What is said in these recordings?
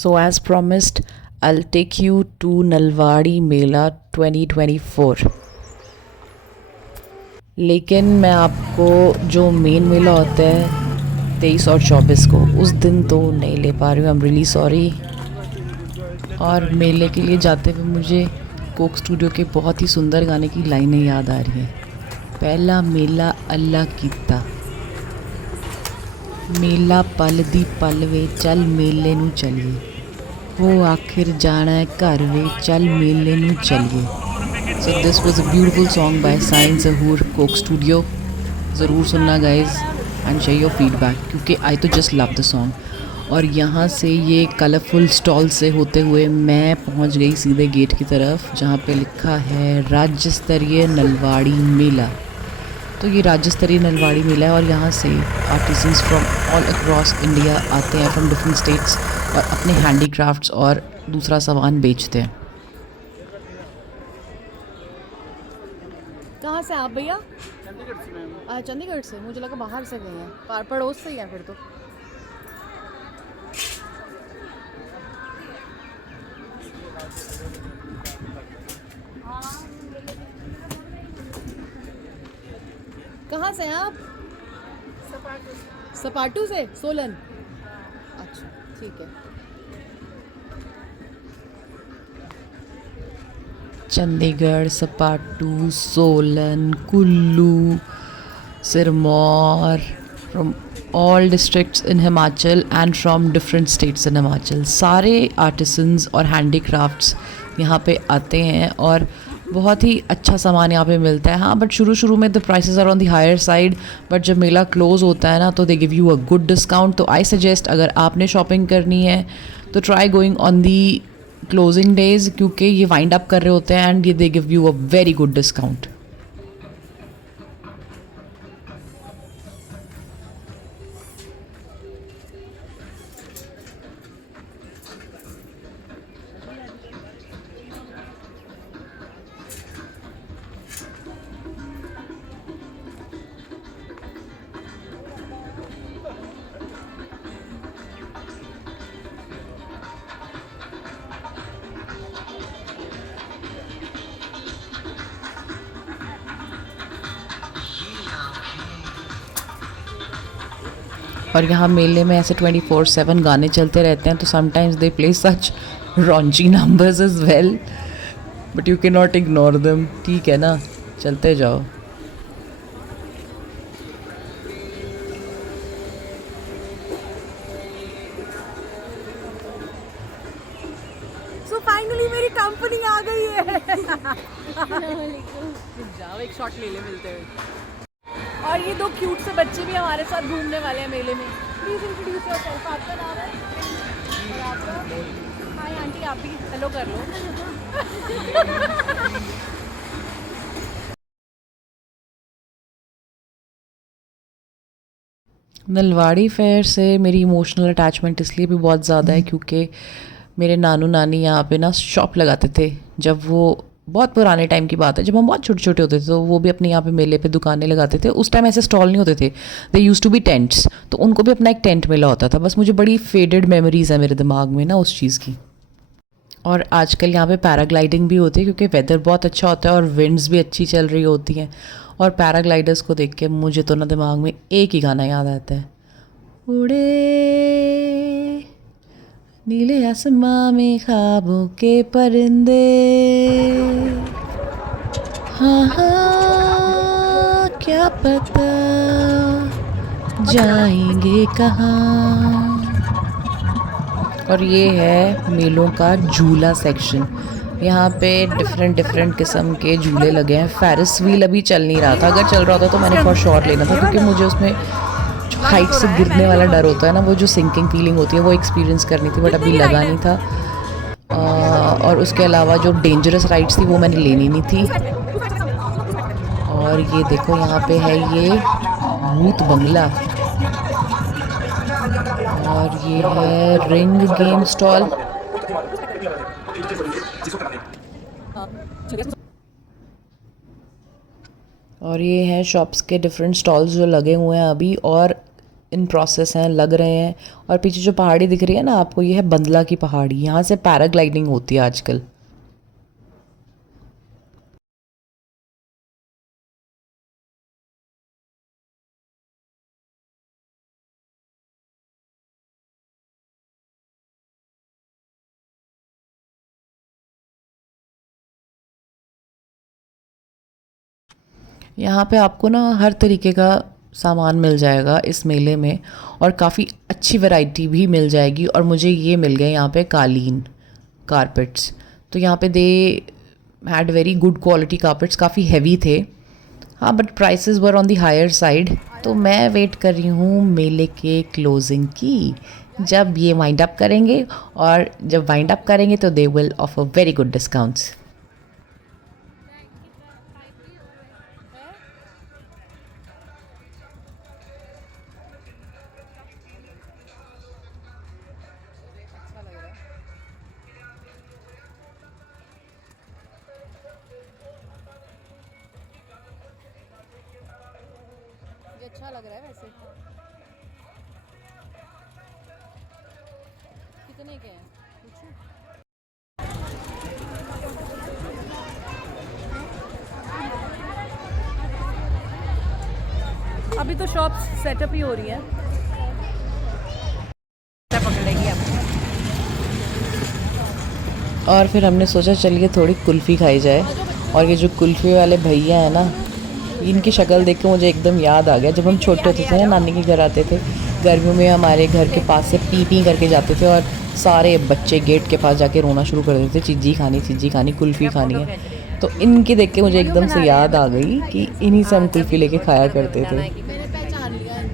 So, as promised, I'll take you to Nalwadi Mela 2024. लेकिन मैं आपको जो मेन मेला होता है 23 और 24 को उस दिन तो नहीं ले पा रही हूँ। I am really sorry. और मेले के लिए जाते हुए मुझे कोक स्टूडियो के बहुत ही सुंदर गाने की लाइनें याद आ रही हैं। पहला मेला अल्लाह कीता, मेला पल दी पल वे चल मेले नू चलिए, वो आखिर जाना है घर वे चल मेले नू चलिए। So this was a beautiful song by sine Zahoor Coke studio. ज़रूर सुनना guys and share your feedback, क्योंकि आई तो जस्ट लव द सॉन्ग। और यहाँ से ये कलरफुल स्टॉल से होते हुए मैं पहुँच गई सीधे गेट की तरफ, जहाँ पे लिखा है राज्य स्तरीय नलवाड़ी मेला। तो ये राज्य स्तरीय नलवाड़ी मेला है और यहाँ से artisans from all across India आते हैं, फ्रॉम डिफरेंट स्टेट्स, और अपने हैंडीक्राफ्ट्स और दूसरा सामान बेचते हैं। कहाँ से आप भैया? चंडीगढ़ से मैम। चंडीगढ़ से? मुझे लगा बाहर से गए हैं, पड़ोस से ही है फिर तो। कहाँ से हैं आप? सपाटू से? सोलन? अच्छा ठीक है। Chandigarh, Subathu, Solan, Kullu, Sirmaur, from all districts in Himachal and from different states in Himachal, सारे आर्टिसंस और हैंडीक्राफ्ट्स यहाँ पे आते हैं और बहुत ही अच्छा सामान यहाँ पे मिलता है। हाँ, बट शुरू में the prices are on the higher side, but जब मेला क्लोज़ होता है ना तो they give you a good discount. तो आई सजेस्ट, अगर आपने शॉपिंग करनी है तो try going on the closing days, क्योंकि ये वाइंड अप कर रहे होते हैं एंड ये दे give you a very good discount. और यहाँ मेले में ऐसे 24/7 गाने चलते रहते हैं, तो sometimes they play such raunchy numbers is well, but you can not ignore them. ठीक है ना, चलते जाओ। सो फाइनली मेरी कंपनी आ गई है। जाओ एक शॉट ले ले मिलते हुए। और ये दो क्यूट से बच्चे भी हमारे साथ घूमने वाले हैं मेले में। Please introduce yourself. आपका नाम है? और आपका? हाय आंटी, आप भी हेलो कर लो। नलवाड़ी फेयर से मेरी इमोशनल अटैचमेंट इसलिए भी बहुत ज़्यादा है क्योंकि मेरे नानू नानी यहाँ पे ना शॉप लगाते थे। जब वो बहुत पुराने टाइम की बात है, जब हम बहुत छोटे छोटे होते थे, तो वो भी अपने यहाँ पे मेले पे दुकानें लगाते थे। उस टाइम ऐसे स्टॉल नहीं होते थे, दे यूज़ टू बी टेंट्स, तो उनको भी अपना एक टेंट मेला होता था। बस मुझे बड़ी फेडेड मेमोरीज़ है मेरे दिमाग में ना उस चीज़ की। और आजकल यहाँ पे पैराग्लाइडिंग भी होती है क्योंकि वेदर बहुत अच्छा होता है और विंड्स भी अच्छी चल रही होती हैं। और पैराग्लाइडर्स को देख के मुझे तो ना दिमाग में एक ही गाना याद आता है, उड़े नीले आसमां में ख्वाबों के परिंदे, हाँ हाँ क्या पता जाएंगे कहाँ। और ये है मेलों का झूला सेक्शन। यहाँ पे डिफरेंट किस्म के झूले लगे हैं। फेरिस व्हील अभी चल नहीं रहा था, अगर चल रहा होता तो मैंने फॉर श्योर लेना था, क्योंकि मुझे उसमें हाइट से गिरने वाला डर होता है ना, वो जो सिंकिंग फीलिंग होती है वो एक्सपीरियंस करनी थी, बट अभी लगा नहीं था। और उसके अलावा जो डेंजरस राइड्स थी वो मैंने लेनी नहीं थी। और ये देखो यहाँ पे है ये भूत बंगला, और ये है रिंग गेम स्टॉल। और ये हैं शॉप्स के डिफरेंट स्टॉल्स जो लगे हुए हैं अभी। और इन प्रोसेस हैं, लग रहे हैं। और पीछे जो पहाड़ी दिख रही है ना आपको, ये है बंदला की पहाड़ी। यहाँ से पैराग्लाइडिंग होती है आजकल। यहाँ पे आपको ना हर तरीके का सामान मिल जाएगा इस मेले में, और काफ़ी अच्छी वैरायटी भी मिल जाएगी। और मुझे ये मिल गए यहाँ पे कालीन, कारपेट्स। तो यहाँ पे they had very good quality carpets, काफ़ी हैवी थे। हाँ, but prices were on the higher side. तो मैं वेट कर रही हूँ मेले के क्लोजिंग की, जब ये वाइंड अप करेंगे। और जब वाइंड अप करेंगे तो they will offer very good discounts. ये अच्छा लग रहा है वैसे। कितने के हैं पूछूं? अभी तो शॉप सेटअप ही हो रही है। पकड़ेगी आप। और फिर हमने सोचा चलिए थोड़ी कुल्फ़ी खाई जाए। और ये जो कुल्फ़ी वाले भैया हैं ना, इनकी शक्ल देख के मुझे एकदम याद आ गया, जब हम छोटे होते थे ना, नानी के घर आते थे गर्मियों में, हमारे घर के पास से पी पी करके जाते थे और सारे बच्चे गेट के पास जाके रोना शुरू कर देते थे, चीज़ी खानी, कुल्फ़ी खानी है। तो इनकी देख के मुझे एकदम से याद आ गई कि इन्हीं से हम कुल्फ़ी लेके खाया करते थे।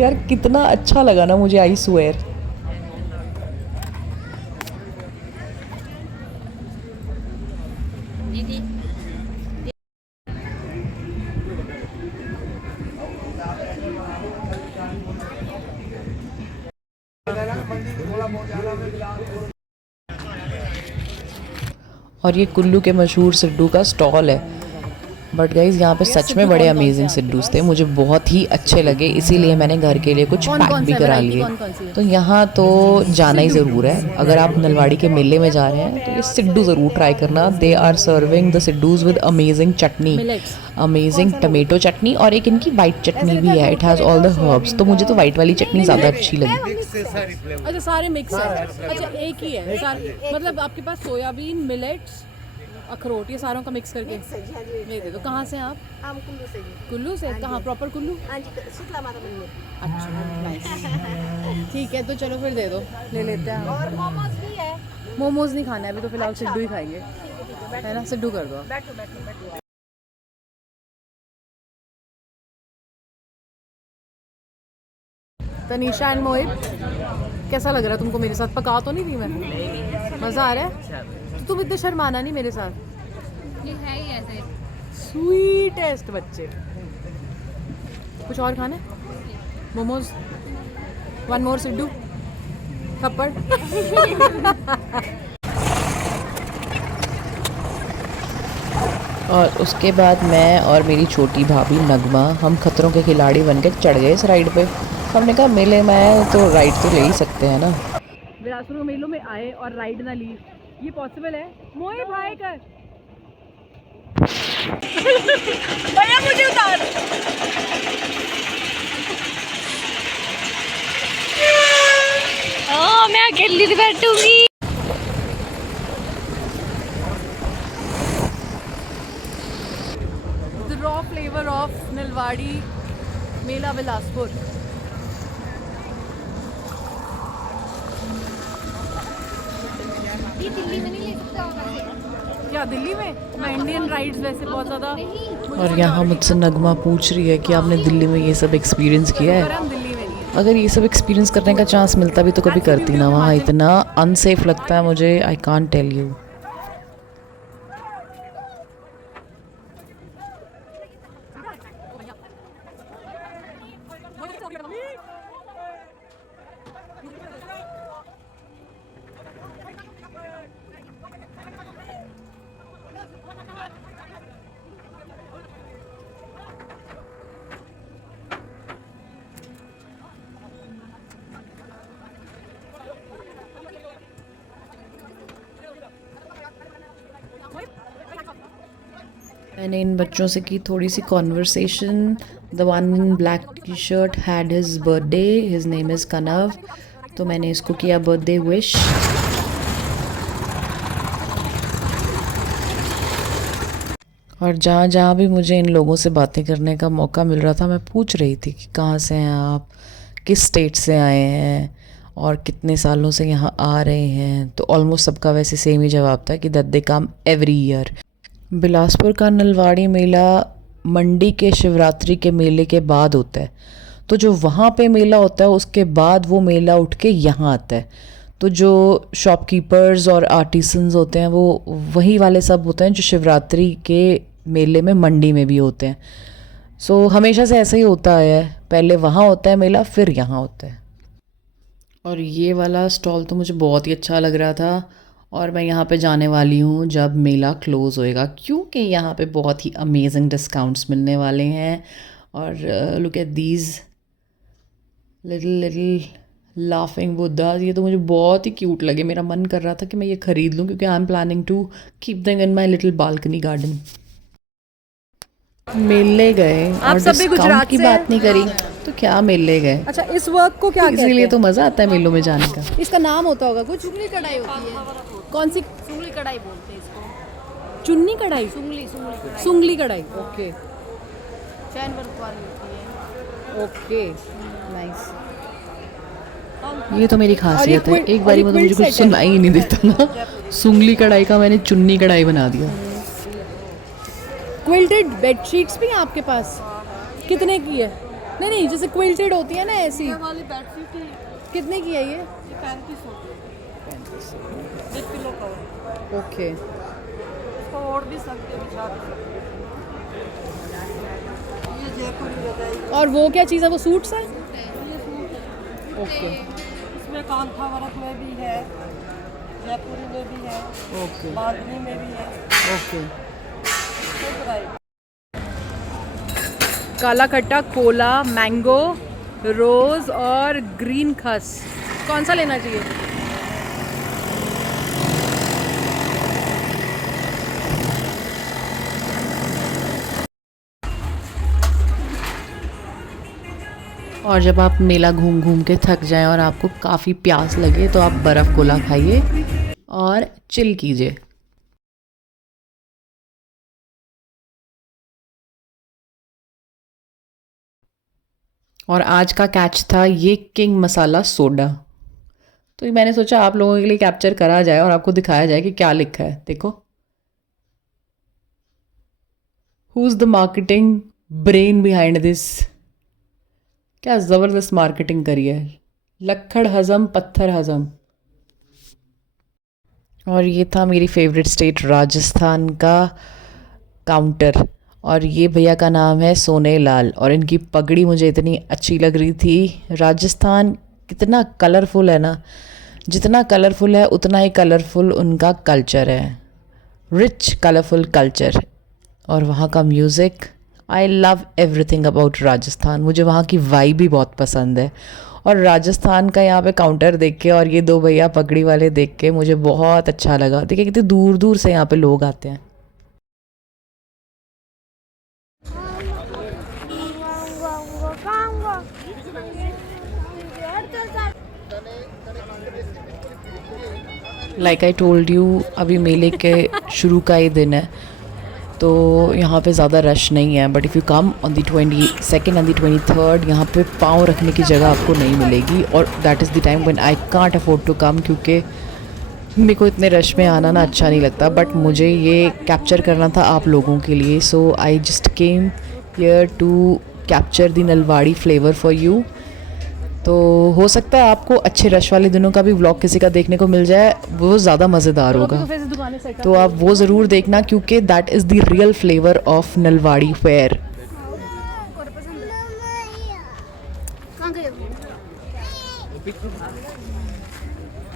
यार कितना अच्छा लगा ना मुझे, आई स्वेयर। और ये कुल्लू के मशहूर सिड्डू का स्टॉल है। बट गाइज़ यहाँ पे सच में बड़े अमेजिंग सिड्डूस थे, मुझे बहुत ही अच्छे लगे, इसीलिए मैंने घर के लिए कुछ पैक भी करा लिए। तो यहाँ तो जाना ही ज़रूर है, अगर आप नलवाड़ी के मेले में जा रहे हैं तो ये सिड्डू ज़रूर ट्राई करना। They are serving the siddus with amazing chutney, amazing tomato chutney, और एक इनकी वाइट चटनी भी है। It has all the herbs. तो मुझे तो वाइट वाली चटनी ज़्यादा अच्छी लगी। अच्छा, सारे मिक्स है। अच्छा, एक ही है सारे, मतलब आपके पास सोयाबीन, मिलेट्स, अखरोट, ये सारों का मिक्स करके ये दे दो। कहाँ से हैं आप? हम कुल्लू से जी। कुल्लू से? कहाँ प्रॉपर कुल्लू? हाँ जी, शीतला माता मंदिर। अच्छा, नाइस। ठीक है, तो चलो फिर दे दो, ले लेते हैं। और मोमोज भी है। मोमोज नहीं खाना है अभी, तो फिलहाल सिड्डू ही खाएंगे, है ना? सिड्डू कर दो। बैठो बैठो बैठो। तनीषा एंड मोहित, कैसा लग रहा है तुमको मेरे साथ? पका तो नहीं रही मैं? मज़ा आ रहा है? तो तुम इतने शर्माना नहीं मेरे साथ। ये है ही ऐसे। स्वीटेस्ट बच्चे। कुछ और खाने? मोमोज, वन मोर सिड्डू, थप्पड़। और उसके बाद मैं और मेरी छोटी भाभी नगमा, हम खतरों के खिलाड़ी बन के चढ़ गए इस राइड पे। हमने कहा मेले में आए तो राइड तो ले ही सकते हैं ना। बिलासपुर मेलों में आए और राइड ना ली, ये पॉसिबल है? मोए भाई कर। भैया मुझे उतार। मैं अकेली बैठूंगी। The raw flavour of Nalwari mela Bilaspur. ये दिल्ली में नहीं ले सकता होगा। क्या दिल्ली में? मैं इंडियन राइड्स वैसे बहुत ज़्यादा। और यहाँ मुझसे नगमा पूछ रही है कि आपने दिल्ली में ये सब एक्सपीरियंस किया है। हम दिल्ली में नहीं है। अगर ये सब एक्सपीरियंस करने का चांस मिलता भी तो कभी करती ना। वहाँ इतना अनसेफ लगता है मुझे, आई कांट टेल यू। मैंने इन बच्चों से की थोड़ी सी conversation. The one in black T shirt had his birthday. His name is Kanav. तो मैंने इसको किया बर्थडे विश. और जहाँ जहाँ भी मुझे इन लोगों से बातें करने का मौका मिल रहा था मैं पूछ रही थी कि कहाँ से हैं आप, किस स्टेट से आए हैं और कितने सालों से यहाँ आ रहे हैं. तो ऑलमोस्ट सबका वैसे सेम ही जवाब था कि that they come every year. Bilaspur का नलवाड़ी मेला मंडी के शिवरात्रि के मेले के बाद होता है. तो जो वहाँ पे मेला होता है उसके बाद वो मेला उठ के यहाँ आता है. तो जो शॉपकीपर्स और आर्टिसंस होते हैं वो वही वाले सब होते हैं जो शिवरात्रि के मेले में मंडी में भी होते हैं. सो हमेशा से ऐसा ही होता है, पहले वहाँ होता है मेला फिर यहाँ होता है. और ये वाला स्टॉल तो मुझे बहुत ही अच्छा लग रहा था और मैं यहाँ पे जाने वाली हूँ जब मेला क्लोज़ होएगा, क्योंकि यहाँ पे बहुत ही अमेजिंग डिस्काउंट्स मिलने वाले हैं. और look at these little laughing Buddha. ये तो मुझे बहुत ही क्यूट लगे. मेरा मन कर रहा था कि मैं ये ख़रीद लूँ क्योंकि I am planning to keep them in my little balcony garden. मेले गए और सब भी डिस्काउंट गुजरात की से बात नहीं करी तो क्या मेले गए. अच्छा, इस वर्क को क्या कहते इसीलिए हैं? तो मज़ा आता है मेलों में जाने का. इसका नाम होता होगा कुछ. सुंगली कढ़ाई होती है. कौन सी? सुंगली कढ़ाई बोलते हैं इसको. चुन्नी कढ़ाई, सुंगली कढ़ाई. सुंगली कढ़ाई. ओके चैन वर्क वाली होती है. Okay nice. ये तो मेरी खासियत है. एक बारी में तो मुझे कुछ set है. सुनाई ही नहीं देता ना. सुंगली कढ़ाई का मैंने चुन्नी कढ़ाई बना दिया. क्विल्टेड बेडशीट्स भी हैं आपके पास? कितने की है? नहीं नहीं, जैसे क्विल्टेड होती है ना ऐसी. वाली बेडशीट कितने की है ये? 35 किलो का. ओके. इसको ओढ़ भी सकते हो, बिछा भी सकते हो. ये जयपुरी रजाई. और वो क्या चीज़ है, वो सूट्स है? ये सूट है. ओके इसमें कांथा वर्क में भी है, जयपुरी में भी है, ओके बांधनी में भी है. ओके. सब राइट. काला खट्टा, कोला, मैंगो, रोज़ और ग्रीन खस. कौन सा लेना चाहिए? और जब आप मेला घूम घूम के थक जाएं और आपको काफ़ी प्यास लगे तो आप बर्फ़ गोला खाइए और चिल कीजिए. और आज का कैच था ये किंग मसाला सोडा. तो मैंने सोचा आप लोगों के लिए कैप्चर करा जाए और आपको दिखाया जाए कि क्या लिखा है. देखो, who is the marketing brain behind this. क्या ज़बरदस्त मार्केटिंग करी है. लक्कड़ हज़म पत्थर हज़म. और ये था मेरी फेवरेट स्टेट राजस्थान का काउंटर. और ये भैया का नाम है सोने लाल और इनकी पगड़ी मुझे इतनी अच्छी लग रही थी. राजस्थान कितना कलरफुल है ना. जितना कलरफुल है उतना ही कलरफुल उनका कल्चर है. Rich colourful culture. और वहाँ का music. I love everything about Rajasthan. मुझे वहाँ की वाइब भी बहुत पसंद है. और राजस्थान का यहाँ पे काउंटर देख के और ये दो भैया पगड़ी वाले देख के मुझे बहुत अच्छा लगा. देखिए कितने दूर दूर से यहाँ पे लोग आते हैं. लाइक आई टोल्ड यू, अभी मेले के शुरू का ही दिन है तो यहाँ पे ज़्यादा रश नहीं है. But if you come on the 22nd and the 23rd यहाँ पे पाँव रखने की जगह आपको नहीं मिलेगी. और that is the time when I can't afford to come, क्योंकि मेरे को इतने रश में आना ना अच्छा नहीं लगता. बट मुझे ये कैप्चर करना था आप लोगों के लिए. So I just came here to capture the Nalwari flavour for you. तो हो सकता है आपको अच्छे रश वाले दिनों का भी व्लॉग किसी का देखने को मिल जाए, वो ज़्यादा मज़ेदार होगा. तो आप वो ज़रूर देखना क्योंकि that is the real flavour of Nalwari fair. कहाँ गए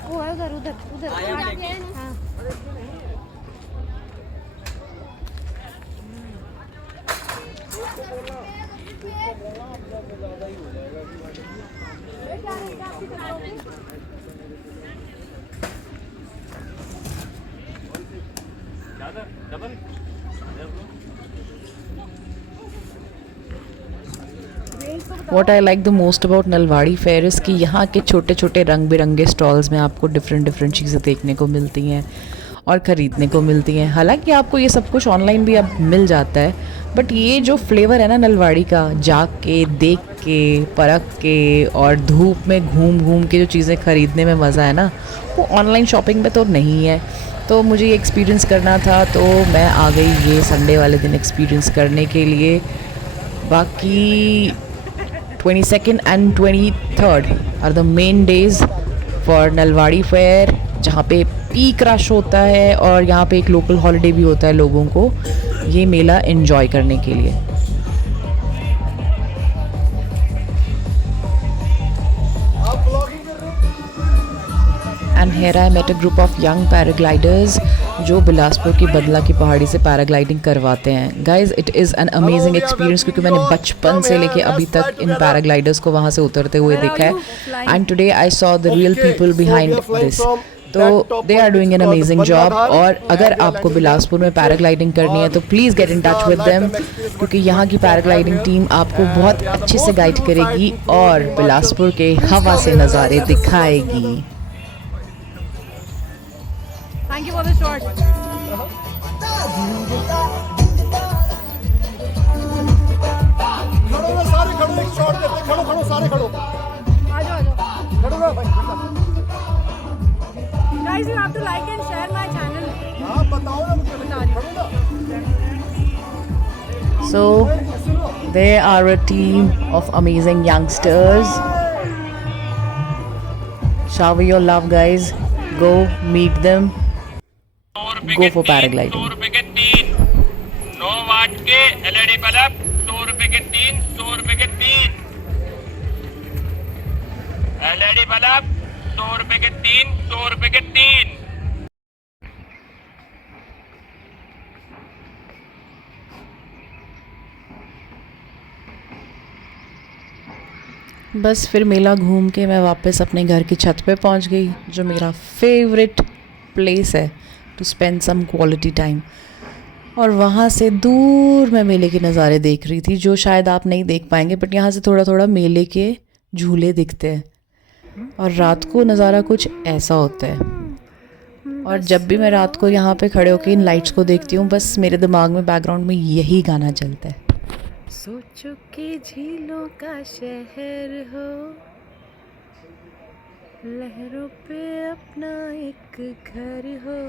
वो है उधर उधर उधर. हाँ. What I like the most about Nalwari fair is कि यहाँ के छोटे छोटे रंग बिरंगे स्टॉल्स में आपको डिफरेंट डिफरेंट चीज़ें देखने को मिलती हैं और ख़रीदने को मिलती हैं। हालांकि आपको ये सब कुछ ऑनलाइन भी अब मिल जाता है, बट ये जो फ्लेवर है ना नलवाड़ी का, जाग के देख के परख के और धूप में घूम घूम के जो चीज़ें ख़रीदने में मज़ा है ना, वो ऑनलाइन शॉपिंग में तो नहीं है। तो मुझे ये एक्सपीरियंस करना था, तो मैं आ गई ये संडे वाले दिन एक्सपीरियंस करने के लिए। बाकी 22nd and 23rd are the main days for Nalwari fair, जहाँ पे पीक रश होता है और यहाँ पे एक लोकल हॉलिडे भी होता है लोगों को ये मेला एंजॉय करने के लिए। And here I met a group of young paragliders जो बिलासपुर की बदला की पहाड़ी से पैराग्लाइडिंग करवाते हैं। Guys it is an amazing experience, क्योंकि मैंने बचपन से लेके अभी तक इन पैराग्लाइडर्स को वहाँ से उतरते हुए देखा है। And today I saw the real people behind this, तो they are doing an amazing job. और अगर आपको बिलासपुर में पैराग्लाइडिंग करनी है तो please get in touch with them, क्योंकि यहाँ की पैराग्लाइडिंग टीम आपको बहुत अच्छे से गाइड करेगी और बिलासपुर के हवा से नज़ारे दिखाएगी। Thank you for the short. खड़ो ना सारे, खड़ो, एक शॉट देते, खड़ो खड़ो सारे खड़ो, आ जाओ आ जाओ। खड़ो ना भाई। Guys, you have to like and share my channel. हाँ बताओ ना मुझे, खड़ो ना। So they are a team of amazing youngsters. Shower your love, guys. Go meet them. Go for paragliding. 100 रुपए के 3 9 वाट के एलईडी बल्ब, 100 रुपए के 3 100 रुपए के 3 एलईडी बल्ब, 100 रुपए के 3 100 रुपए के 3। बस फिर मेला घूम के मैं वापस अपने घर की छत पे पहुंच गई, जो मेरा फेवरेट प्लेस है to spend some quality time. और वहाँ से दूर मैं मेले के नज़ारे देख रही थी, जो शायद आप नहीं देख पाएंगे, बट यहाँ से थोड़ा थोड़ा मेले के झूले दिखते हैं। और रात को नज़ारा कुछ ऐसा होता है। और जब भी मैं रात को यहाँ पे खड़े होकर इन लाइट्स को देखती हूँ, बस मेरे दिमाग में बैकग्राउंड में यही गाना चलता है। सोचो के झीलों का शहर हो, लहरों पे अपना एक घर हो।